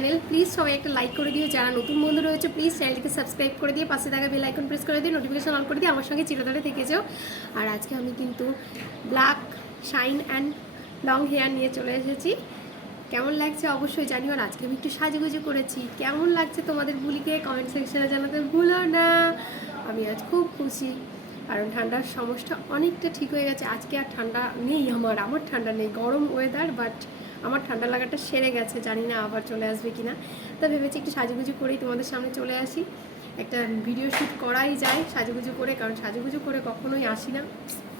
Channel please সবাই একটা like করে দিও। যারা নতুন বন্ধু রয়েছে প্লিজ চ্যানেলটিকে সাবস্ক্রাইব করে দিয়ে পাশে থাকা বেল আইকন প্রেস করে দিয়ে নোটিফিকেশন অন করে দিয়ে আমার সঙ্গে চিরতরে থেকে যাও। আর আজকে আমি কিন্তু black shine and long hair নিয়ে চলে এসেছি। কেমন লাগছে অবশ্যই জানিও। আর আজকে আমি একটু সাজুগুজু করেছি। কেমন লাগছে তোমাদের বুলিকে কমেন্ট সেকশনে জানাতে ভুলো না। আমি আজ খুব খুশি। কারণ ঠান্ডার সমস্যা অনেকটা ঠিক হয়ে গেছে। আজকে আর ঠান্ডা নেই আমার। আমার ঠান্ডা নেই। গরম ওয়েদার বাট আমার ঠান্ডা লাগাটা সেরে গেছে, জানি না আবার চলে আসবে কিনা। তা ভেবেছি একটু সাজুগুজু করেই তোমাদের সামনে চলে আসি। একটা ভিডিও শ্যুট করাই যায় সাজুগুজু করে, কারণ সাজুগুজু করে কখনোই আসি না।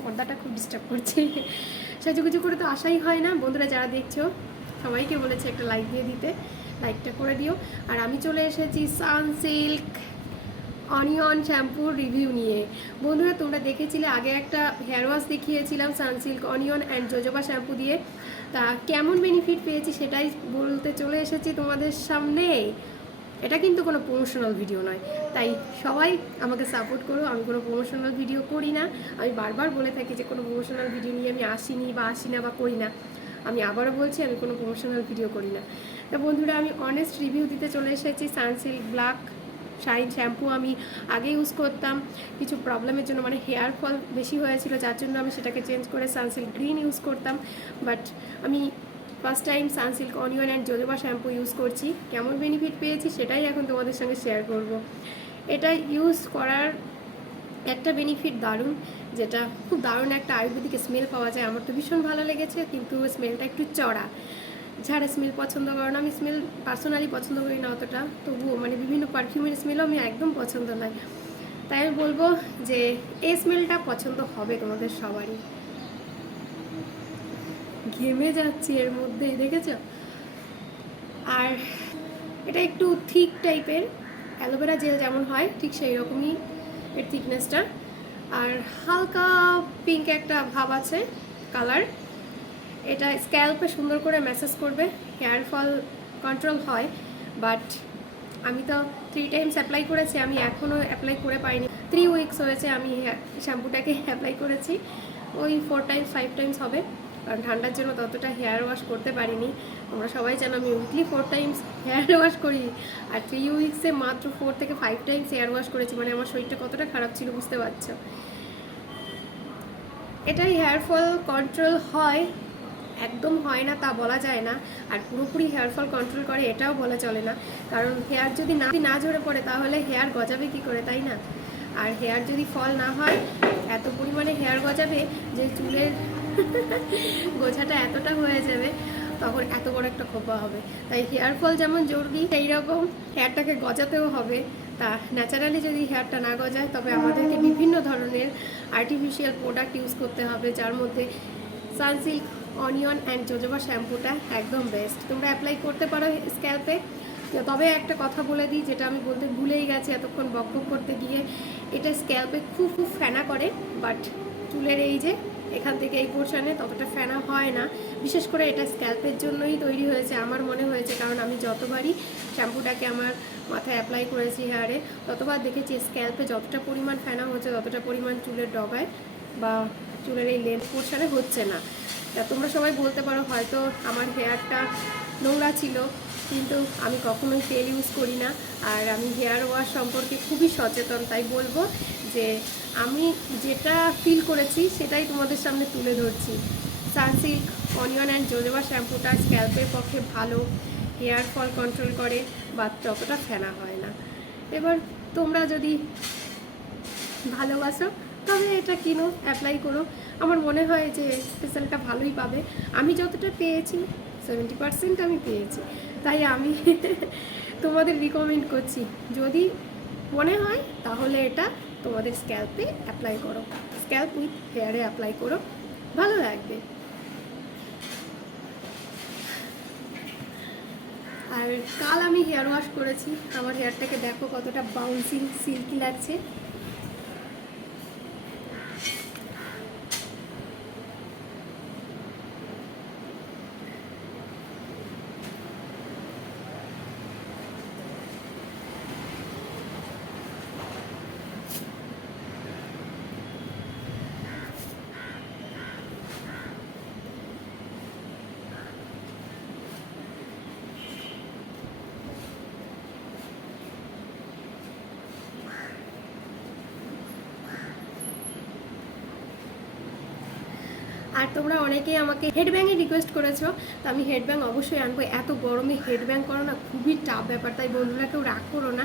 পর্দাটা খুব ডিস্টার্ব করছে। সাজুগুজু করে তো আসাই হয় না। বন্ধুরা যারা দেখছ, সবাইকে বলেছে একটা লাইক দিয়ে দিতে। লাইকটা করে দিও। আর আমি চলে এসেছি সানসিল্ক অনিয়ন শ্যাম্পুর রিভিউ নিয়ে। বন্ধুরা, তোমরা দেখেছিলে, আগে একটা হেয়ার ওয়াশ দেখিয়েছিলাম Sunsilk onion and jojoba shampoo দিয়ে। তা কেমন বেনিফিট পেয়েছি সেটাই বলতে চলে এসেছি তোমাদের সামনে। এটা কিন্তু কোনো প্রমোশনাল ভিডিও নয়। তাই সবাই আমাকে সাপোর্ট করো, আমি কোনো প্রমোশনাল ভিডিও করি না। আমি বারবার বলে থাকি যে কোনো প্রমোশনাল ভিডিও নিয়ে আমি আসিনি বা আসি না বা করি না। আমি আবারও বলছি, আমি কোনো প্রমোশনাল ভিডিও করি না। তা বন্ধুরা, আমি অনেস্ট রিভিউ দিতে চলে এসেছি সানসিল্ক ব্ল্যাক শাইন শ্যাম্পু আমি আগে ইউজ করতাম। কিছু প্রবলেমের জন্য মানে হেয়ার ফল বেশি হয়েছিল, যার জন্য আমি সেটাকে চেঞ্জ করে সানসিল্ক গ্রিন ইউজ করতাম। বাট আমি first time Sunsilk onion and jojoba shampoo use করছি। কেমন বেনিফিট পেয়েছি সেটাই এখন তোমাদের সঙ্গে শেয়ার করব। এটা ইউজ করার একটা বেনিফিট দারুণ, যেটা খুব দারুণ একটা আয়ুর্বেদিক স্মেল পাওয়া যায়। আমার তো ভীষণ ভালো লেগেছে, কিন্তু স্মেলটা একটু চড়া। যারা স্মেল পছন্দ করে না, আমি স্মেল পার্সোনালি পছন্দ করি না অতটা। তবুও মানে বিভিন্ন পারফিউমের স্মেলও আমি একদম পছন্দ নয়। তাই আমি বলব যে, এই স্মেলটা পছন্দ হবে তোমাদের সবারই। ঘেমে যাচ্ছি এর মধ্যে দেখেছ? আর এটা একটু থিক টাইপের অ্যালোভেরা জেল যেমন হয়, ঠিক সেই রকমই এর থিকনেসটা আর হালকা পিঙ্ক একটা ভাব আছে কালার এটা স্ক্যাল্পে সুন্দর করে ম্যাসেজ করবে হেয়ার ফল কন্ট্রোল হয় বাট আমি তো থ্রি টাইমস অ্যাপ্লাই করেছি, আমি এখনও অ্যাপ্লাই করে পাইনি। থ্রি উইকস হয়েছে আমি শ্যাম্পুটাকে অ্যাপ্লাই করেছি, ওই ফোর টাইমস ফাইভ টাইমস হবে, কারণ ঠান্ডার জন্য ততটা হেয়ার ওয়াশ করতে পারিনি। আমরা সবাই জানো আমি weekly four times hair wash করি, আর থ্রি উইকসে মাত্র ফোর থেকে ফাইভ টাইমস হেয়ার ওয়াশ করেছি মানে আমার শরীরটা কতটা খারাপ ছিল বুঝতে পারছ। এটাই হেয়ার ফল কন্ট্রোল হয় একদম হয় না তা বলা যায় না। আর পুরোপুরি হেয়ার ফল কন্ট্রোল করে এটাও বলা চলে না। কারণ হেয়ার যদি না না ঝরে পড়ে, তাহলে হেয়ার গজাবে কি করে, তাই না? আর হেয়ার যদি ফল না হয়, এত পরিমাণে হেয়ার গজাবে যে চুলের গোছাটা এতটা হয়ে যাবে, তখন এত বড় একটা খোপা হবে। তাই হেয়ার ফল যেমন জরুরি সেই রকম হেয়ারটাকে গজাতেও হবে। তা ন্যাচারালি যদি হেয়ারটা না গজায়, তবে আমাদেরকে বিভিন্ন ধরনের আর্টিফিশিয়াল প্রোডাক্ট ইউজ করতে হবে, যার মধ্যে সানসিল্ক অনিয়ন অ্যান্ড জোজোবা শ্যাম্পুটা একদম বেস্ট তোমরা অ্যাপ্লাই করতে পারো স্ক্যাল্পে তবে একটা কথা বলে দিই, যেটা আমি বলতে ভুলেই গেছি এতক্ষণ বকবক করতে গিয়ে। এটা স্ক্যাল্পে খুব খুব ফেনা করে বাট চুলের এই যে এখান থেকে এই পোর্শনে ততটা ফেনা হয় না। বিশেষ করে এটা স্ক্যাল্পের জন্যই তৈরি হয়েছে, আমার মনে হয়েছে, কারণ আমি যতবারই শ্যাম্পুটাকে আমার মাথায় অ্যাপ্লাই করেছি হেয়ারে ততবার দেখেছি স্ক্যাল্পে যতটা পরিমাণ ফেনা হচ্ছে, ততটা পরিমাণ চুলের ডগায় বা চুলের এই লেন্থ পোর্শনে হচ্ছে না। তা তোমরা সবাই বলতে পারো হয়তো আমার হেয়ারটা নোংরা ছিল, কিন্তু আমি কখনোই তেল ইউজ করি না। আর আমি হেয়ার ওয়াশ সম্পর্কে খুবই সচেতন, তাই বলব যে আমি যেটা ফিল করেছি সেটাই তোমাদের সামনে তুলে ধরছি। সানসিল্ক অনিয়ন অ্যান্ড জোজোবা শ্যাম্পুটা স্ক্যাল্পের পক্ষে ভালো, হেয়ার ফল কন্ট্রোল করে বা ততটা ফেনা হয় না। এবার তোমরা যদি ভালোবাসো, তবে এটা কিনো অ্যাপ্লাই করো। আমার মনে হয় যে রেজাল্টটা ভালোই পাবে। আমি যতটা পেয়েছি সেভেন্টি পার্সেন্ট আমি পেয়েছি। তাই আমি তোমাদের রিকমেন্ড করছি, যদি মনে হয় তাহলে এটা তোমাদের স্ক্যাল্পে অ্যাপ্লাই করো। স্ক্যাল্প উইথ হেয়ারে অ্যাপ্লাই করো, ভালো লাগবে। আর কাল আমি হেয়ার ওয়াশ করেছি, আমার হেয়ারটাকে দেখো কতটা বাউন্সিং সিল্কি লাগছে। আর তোমরা অনেকেই আমাকে হেডব্যাংয়ে রিকোয়েস্ট করেছ, তো আমি হেডব্যাং অবশ্যই আনব। এত গরমে হেডব্যাং করো না, খুবই টাফ ব্যাপার, তাই বন্ধুরা কেউ রাগ করো না।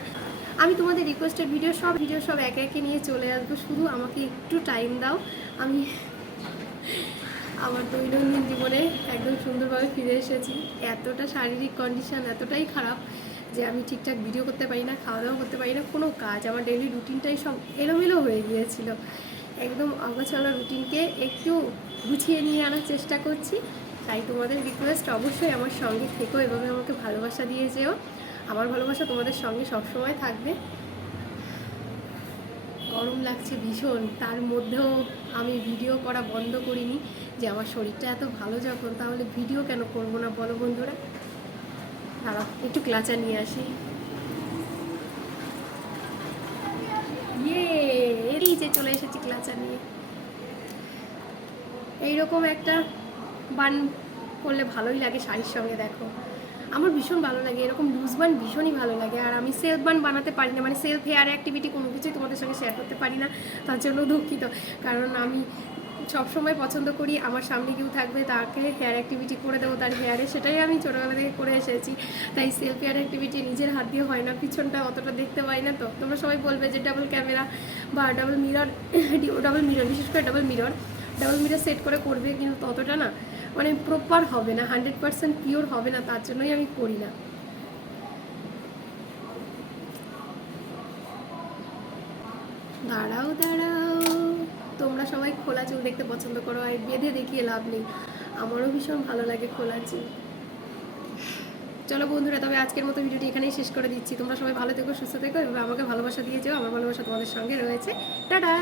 আমি তোমাদের রিকোয়েস্টের ভিডিও সব ভিডিও সব একে একে নিয়ে চলে আসব। শুধু আমাকে একটু টাইম দাও। আমি আমার দৈনন্দিন জীবনে একদম সুন্দরভাবে ফিরে এসেছি। এতটা শারীরিক কন্ডিশন এতটাই খারাপ যে আমি ঠিকঠাক ভিডিও করতে পারি না, খাওয়া দাওয়া করতে পারি না, কোনো কাজ, আমার ডেলি রুটিনটাই সব এলোমেলো হয়ে গিয়েছিল। একদম অগোছালো রুটিনকে একটু গুছিয়ে নিয়ে আনার চেষ্টা করছি। তাই তোমাদের রিকোয়েস্ট অবশ্যই আমার সঙ্গে থেকো, এভাবে আমাকে ভালোবাসা দিয়ে যেও। আমার ভালোবাসা তোমাদের সঙ্গে সবসময় থাকবে। গরম লাগছে ভীষণ, তার মধ্যেও আমি ভিডিও করা বন্ধ করিনি যে আমার শরীরটা এত ভালো যখন, তাহলে ভিডিও কেন করব না বলো বন্ধুরা? তারা একটু ক্লাচা নিয়ে আসি। ইয়ে এই যে চলে এসেছি। নিয়ে। এইরকম একটা বান করলে ভালোই লাগে শাড়ির সঙ্গে, দেখো। আমার ভীষণ ভালো লাগে, এরকম লুজ বান ভীষণই ভালো লাগে। আর আমি সেলফ বান বানাতে পারি না মানে সেলফ হেয়ার অ্যাক্টিভিটি কোনো কিছুই তোমাদের সঙ্গে শেয়ার করতে পারি না, তার জন্য দুঃখিত। কারণ আমি সবসময় পছন্দ করি। আমার সামনে কেউ থাকবে, তাকে হেয়ার অ্যাক্টিভিটি করে দেবো তার হেয়ারে সেটাই আমি ছোটোবেলা থেকে করে এসেছি। তাই সেলফ হেয়ার অ্যাক্টিভিটি নিজের হাত দিয়ে হয় না, পিছনটা অতটা দেখতে পাই না তো। তোমরা সবাই বলবে যে ডাবল ক্যামেরা বা ডাবল মিরর ডাবল মিরর বিশেষ করে double mirror double mirror set করে করবে কিন্তু ততটা না মানে প্রপার হবে না হান্ড্রেড পার্সেন্ট পিওর হবে না, তার জন্যই আমি করি না। দাঁড়াও দাঁড়াও। চুল দেখতে পছন্দ করো, আর বেঁধে দেখিয়ে লাভ নেই। আমারও ভীষণ ভালো লাগে খোলা চুল। চলো বন্ধুরা, তবে আজকের মতো ভিডিওটি এখানেই শেষ করে দিচ্ছি। তোমরা সবাই ভালো থেকো, সুস্থ থেকো এবং আমাকে ভালোবাসা দিয়ে যাও, আমার ভালোবাসা তোমাদের সঙ্গে রয়েছে। টাটা!